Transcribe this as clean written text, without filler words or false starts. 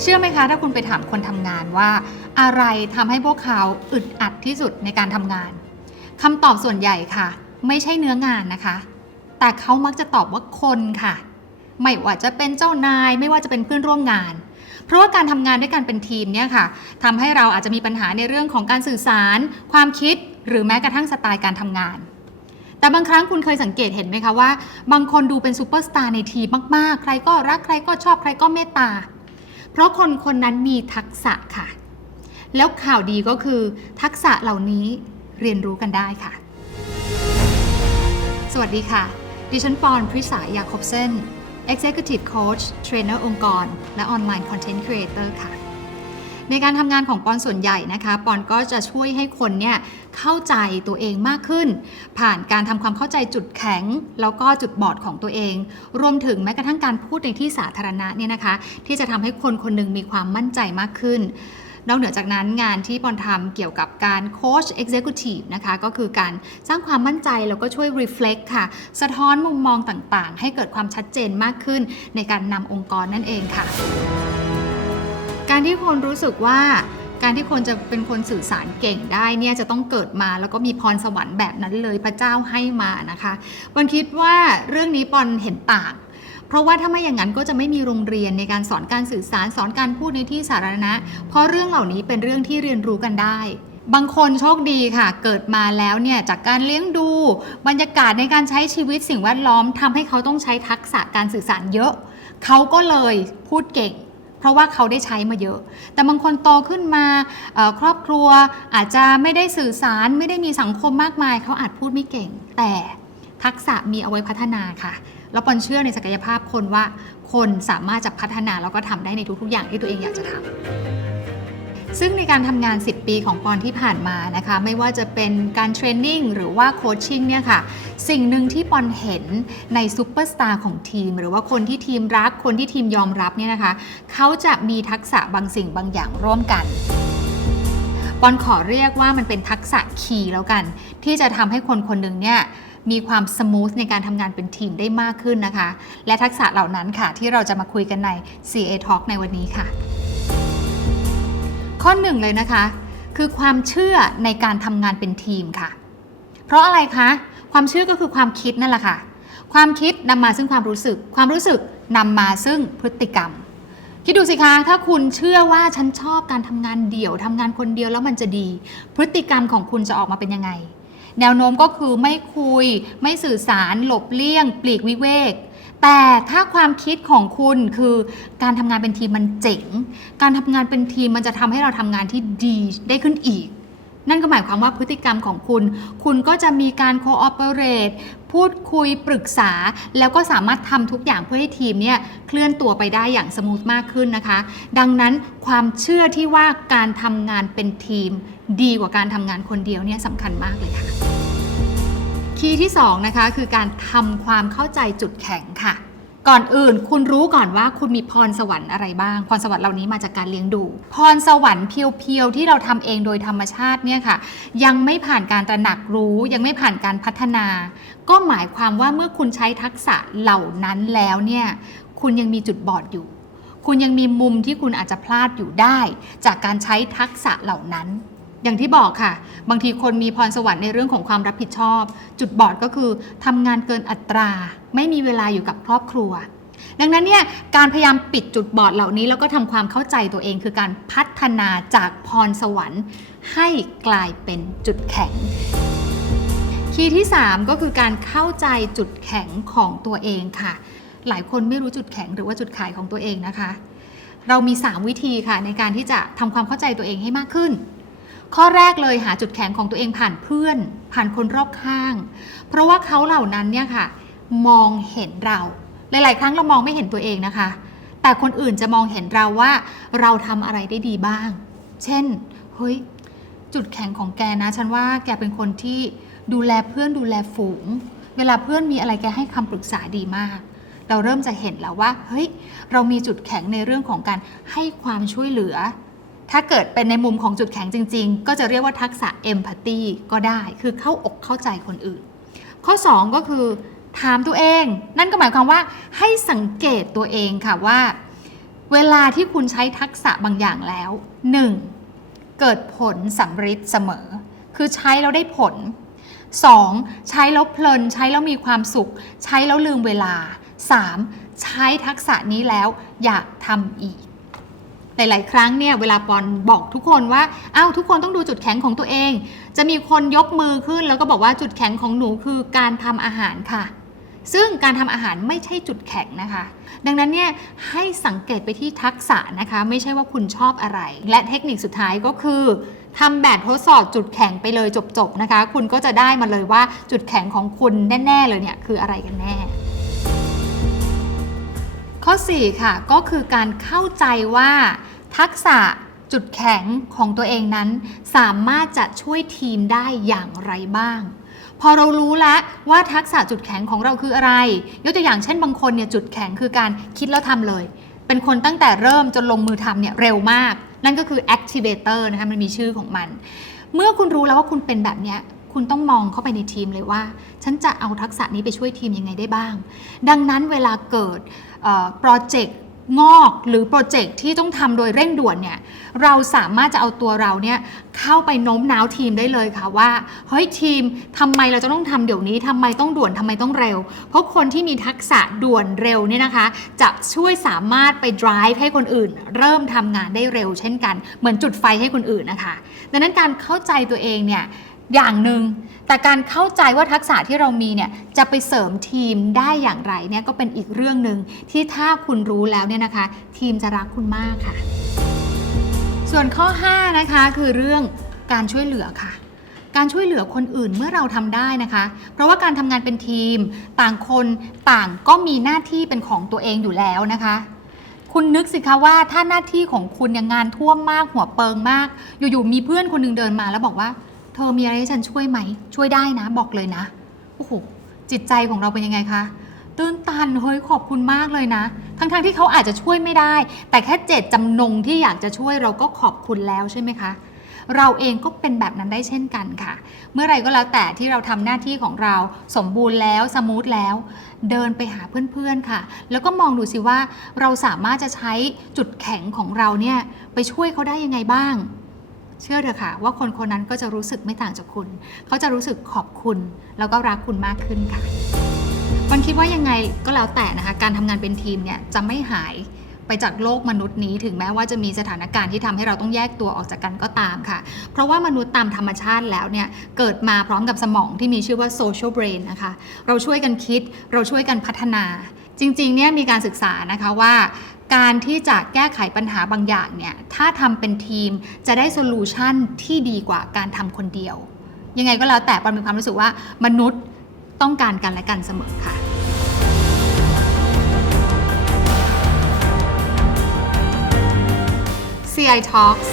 เชื่อไหมคะถ้าคุณไปถามคนทำงานว่าอะไรทำให้พวกเขาอึดอัดที่สุดในการทำงานคำตอบส่วนใหญ่ค่ะไม่ใช่เนื้องานนะคะแต่เขามักจะตอบว่าคนค่ะไม่ว่าจะเป็นเจ้านายไม่ว่าจะเป็นเพื่อนร่วมงานเพราะว่าการทำงานด้วยกันเป็นทีมเนี่ยค่ะทำให้เราอาจจะมีปัญหาในเรื่องของการสื่อสารความคิดหรือแม้กระทั่งสไตล์การทำงานแต่บางครั้งคุณเคยสังเกตเห็นไหมคะว่าบางคนดูเป็นซูเปอร์สตาร์ในทีมมากๆใครก็รักใครก็ชอบใครก็เมตตาเพราะคนคนนั้นมีทักษะค่ะแล้วข่าวดีก็คือทักษะเหล่านี้เรียนรู้กันได้ค่ะสวัสดีค่ะดิฉันปอนพริษายาคบเส้น Executive Coach Trainer องค์กรและ Online Content Creator ค่ะในการทำงานของปอนส่วนใหญ่นะคะปอนก็จะช่วยให้คนเนี่ยเข้าใจตัวเองมากขึ้นผ่านการทำความเข้าใจจุดแข็งแล้วก็จุดบอดของตัวเองรวมถึงแม้กระทั่งการพูดในที่สาธารณะเนี่ยนะคะที่จะทำให้คนคนหนึ่งมีความมั่นใจมากขึ้นนอกเหนือจากนั้นงานที่ปอนทำเกี่ยวกับการโค้ช Executive นะคะก็คือการสร้างความมั่นใจแล้วก็ช่วย reflect ค่ะสะท้อนมุมมองต่างๆให้เกิดความชัดเจนมากขึ้นในการนำองค์กรนั่นเองค่ะการที่คนรู้สึกว่าการที่คนจะเป็นคนสื่อสารเก่งได้เนี่ยจะต้องเกิดมาแล้วก็มีพรสวรรค์แบบนั้นเลยพระเจ้าให้มานะคะปอนคิดว่าเรื่องนี้ปอนเห็นต่างเพราะว่าถ้าไม่อย่างนั้นก็จะไม่มีโรงเรียนในการสอนการสื่อสารสอนการพูดในที่สาธารณะเพราะเรื่องเหล่านี้เป็นเรื่องที่เรียนรู้กันได้บางคนโชคดีค่ะเกิดมาแล้วเนี่ยจากการเลี้ยงดูบรรยากาศในการใช้ชีวิตสิ่งแวดล้อมทำให้เขาต้องใช้ทักษะการสื่อสารเยอะเขาก็เลยพูดเก่งเพราะว่าเขาได้ใช้มาเยอะแต่บางคนโตขึ้นมาครอบครัวอาจจะไม่ได้สื่อสารไม่ได้มีสังคมมากมายเขาอาจพูดไม่เก่งแต่ทักษะมีเอาไว้พัฒนาค่ะแล้วปอนเชื่อในศักยภาพคนว่าคนสามารถจะพัฒนาแล้วก็ทำได้ในทุกๆอย่างที่ตัวเองอยากจะทำซึ่งในการทำงาน10ปีของปอนที่ผ่านมานะคะไม่ว่าจะเป็นการเทรนนิ่งหรือว่าโคชชิ่งเนี่ยค่ะสิ่งหนึ่งที่ปอนเห็นในซูเปอร์สตาร์ของทีมหรือว่าคนที่ทีมรักคนที่ทีมยอมรับเนี่ยนะคะเขาจะมีทักษะบางสิ่งบางอย่างร่วมกันปอนขอเรียกว่ามันเป็นทักษะคีย์แล้วกันที่จะทำให้คนคนหนึ่งเนี่ยมีความสมูทในการทำงานเป็นทีมได้มากขึ้นนะคะและทักษะเหล่านั้นค่ะที่เราจะมาคุยกันใน CA Talk ในวันนี้ค่ะข้อหนึ่งเลยนะคะคือความเชื่อในการทำงานเป็นทีมค่ะเพราะอะไรคะความเชื่อก็คือความคิดนั่นแหละค่ะความคิดนำมาซึ่งความรู้สึกความรู้สึกนำมาซึ่งพฤติกรรมคิดดูสิคะถ้าคุณเชื่อว่าฉันชอบการทำงานเดี่ยวทำงานคนเดียวแล้วมันจะดีพฤติกรรมของคุณจะออกมาเป็นยังไงแนวโน้มก็คือไม่คุยไม่สื่อสารหลบเลี่ยงปลีกวิเวกแต่ถ้าความคิดของคุณคือการทำงานเป็นทีมมันเจ๋งการทำงานเป็นทีมมันจะทำให้เราทำงานที่ดีได้ขึ้นอีกนั่นก็หมายความว่าพฤติกรรมของคุณก็จะมีการโคออเปเรตพูดคุยปรึกษาแล้วก็สามารถทำทุกอย่างเพื่อให้ทีมเนี่ยเคลื่อนตัวไปได้อย่างสมูทมากขึ้นนะคะดังนั้นความเชื่อที่ว่าการทำงานเป็นทีมดีกว่าการทำงานคนเดียวเนี่ยสำคัญมากเลยค่ะคีย์ที่2นะคะคือการทำความเข้าใจจุดแข็งค่ะก่อนอื่นคุณรู้ก่อนว่าคุณมีพรสวรรค์อะไรบ้างพรสวรรค์เหล่านี้มาจากการเลี้ยงดูพรสวรรค์เพียวๆที่เราทำเองโดยธรรมชาติเนี่ยค่ะยังไม่ผ่านการตระหนักรู้ยังไม่ผ่านการพัฒนาก็หมายความว่าเมื่อคุณใช้ทักษะเหล่านั้นแล้วเนี่ยคุณยังมีจุดบอดอยู่คุณยังมีมุมที่คุณอาจจะพลาดอยู่ได้จากการใช้ทักษะเหล่านั้นอย่างที่บอกค่ะบางทีคนมีพรสวรรค์ในเรื่องของความรับผิดชอบจุดบอดก็คือทำงานเกินอัตราไม่มีเวลาอยู่กับครอบครัวดังนั้นเนี่ยการพยายามปิดจุดบอดเหล่านี้แล้วก็ทำความเข้าใจตัวเองคือการพัฒนาจากพรสวรรค์ให้กลายเป็นจุดแข็งคีย์ที่3ก็คือการเข้าใจจุดแข็งของตัวเองค่ะหลายคนไม่รู้จุดแข็งหรือว่าจุดขายของตัวเองนะคะเรามี3วิธีค่ะในการที่จะทำความเข้าใจตัวเองให้มากขึ้นข้อแรกเลยหาจุดแข็งของตัวเองผ่านเพื่อนผ่านคนรอบข้างเพราะว่าเขาเหล่านั้นเนี่ยค่ะมองเห็นเราหลายๆครั้งเรามองไม่เห็นตัวเองนะคะแต่คนอื่นจะมองเห็นเราว่าเราทำอะไรได้ดีบ้างเช่นเฮ้ยจุดแข็งของแกนะฉันว่าแกเป็นคนที่ดูแลเพื่อนดูแลฝูงเวลาเพื่อนมีอะไรแกให้คำปรึกษาดีมากเราเริ่มจะเห็นแล้วว่าเฮ้ยเรามีจุดแข็งในเรื่องของการให้ความช่วยเหลือถ้าเกิดเป็นในมุมของจุดแข็งจริงๆก็จะเรียกว่าทักษะ empathy ก็ได้คือเข้าอกเข้าใจคนอื่นข้อ2ก็คือถามตัวเองนั่นก็หมายความว่าให้สังเกตตัวเองค่ะว่า เวลาที่คุณใช้ทักษะบางอย่างแล้ว 1. เกิดผลสำฤทธิ์เสมอคือใช้แล้วได้ผล 2. ใช้แล้วเพลินใช้แล้วมีความสุขใช้แล้วลืมเวลา 3. ใช้ทักษะนี้แล้วอยากทำอีกหลายๆครั้งเนี่ยเวลาปอนบอกทุกคนว่าทุกคนต้องดูจุดแข็งของตัวเองจะมีคนยกมือขึ้นแล้วก็บอกว่าจุดแข็งของหนูคือการทำอาหารค่ะซึ่งการทำอาหารไม่ใช่จุดแข็งนะคะดังนั้นเนี่ยให้สังเกตไปที่ทักษะนะคะไม่ใช่ว่าคุณชอบอะไรและเทคนิคสุดท้ายก็คือทำแบบทดสอบจุดแข็งไปเลยจบๆนะคะคุณก็จะได้มาเลยว่าจุดแข็งของคุณแน่ๆเลยเนี่ยคืออะไรกันแน่ข้อ 4 ค่ะก็คือการเข้าใจว่าทักษะจุดแข็งของตัวเองนั้นสามารถจะช่วยทีมได้อย่างไรบ้างพอเรารู้แล้วว่าทักษะจุดแข็งของเราคืออะไรยกตัวอย่างเช่นบางคนเนี่ยจุดแข็งคือการคิดแล้วทำเลยเป็นคนตั้งแต่เริ่มจนลงมือทำเนี่ยเร็วมากนั่นก็คือ activator นะคะมันมีชื่อของมันเมื่อคุณรู้แล้วว่าคุณเป็นแบบเนี้ยคุณต้องมองเข้าไปในทีมเลยว่าฉันจะเอาทักษะนี้ไปช่วยทีมยังไงได้บ้างดังนั้นเวลาเกิดโปรเจกต์งอกหรือโปรเจกต์ที่ต้องทำโดยเร่งด่วนเนี่ยเราสามารถจะเอาตัวเราเนี่ยเข้าไปโน้มน้าวทีมได้เลยค่ะว่าเฮ้ยทีมทำไมเราจะต้องทำเดี๋ยวนี้ทำไมต้องด่วนทำไมต้องเร็วเพราะคนที่มีทักษะด่วนเร็วเนี่ยนะคะจะช่วยสามารถไป drive ให้คนอื่นเริ่มทำงานได้เร็วเช่นกันเหมือนจุดไฟให้คนอื่นนะคะดังนั้นการเข้าใจตัวเองเนี่ยอย่างหนึ่งแต่การเข้าใจว่าทักษะที่เรามีเนี่ยจะไปเสริมทีมได้อย่างไรเนี่ยก็เป็นอีกเรื่องหนึ่งที่ถ้าคุณรู้แล้วเนี่ยนะคะทีมจะรักคุณมากค่ะส่วนข้อ 5 นะคะคือเรื่องการช่วยเหลือค่ะการช่วยเหลือคนอื่นเมื่อเราทำได้นะคะเพราะว่าการทำงานเป็นทีมต่างคนต่างก็มีหน้าที่เป็นของตัวเองอยู่แล้วนะคะคุณนึกสิคะว่าถ้าหน้าที่ของคุณงานท่วมมากหัวเปิงมากอยู่ๆมีเพื่อนคนหนึงเดินมาแล้วบอกว่าเธอมีอะไรให้ฉันช่วยไหมช่วยได้นะบอกเลยนะโอ้โหจิตใจของเราเป็นยังไงคะตื้นตันเฮ้ยขอบคุณมากเลยนะทั้งที่เขาอาจจะช่วยไม่ได้แต่แค่เจตจำนงที่อยากจะช่วยเราก็ขอบคุณแล้วใช่ไหมคะเราเองก็เป็นแบบนั้นได้เช่นกันค่ะเมื่อไรก็แล้วแต่ที่เราทำหน้าที่ของเราสมบูรณ์แล้วสมูทแล้วเดินไปหาเพื่อนๆค่ะแล้วก็มองดูสิว่าเราสามารถจะใช้จุดแข็งของเราเนี่ยไปช่วยเขาได้ยังไงบ้างเชื่อเถอะค่ะว่าคนคนนั้นก็จะรู้สึกไม่ต่างจากคุณเขาจะรู้สึกขอบคุณแล้วก็รักคุณมากขึ้นค่ะมันคิดว่ายังไงก็แล้วแต่นะคะการทำงานเป็นทีมเนี่ยจะไม่หายไปจากโลกมนุษย์นี้ถึงแม้ว่าจะมีสถานการณ์ที่ทำให้เราต้องแยกตัวออกจากกันก็ตามค่ะเพราะว่ามนุษย์ตามธรรมชาติแล้วเนี่ยเกิดมาพร้อมกับสมองที่มีชื่อว่า social brain นะคะเราช่วยกันคิดเราช่วยกันพัฒนาจริงๆเนี่ยมีการศึกษานะคะว่าการที่จะแก้ไขปัญหาบางอย่างเนี่ยถ้าทำเป็นทีมจะได้โซลูชันที่ดีกว่าการทำคนเดียวยังไงก็แล้วแต่ปอนมีความรู้สึกว่ามนุษย์ต้องการกันและกันเสมอค่ะCI Talks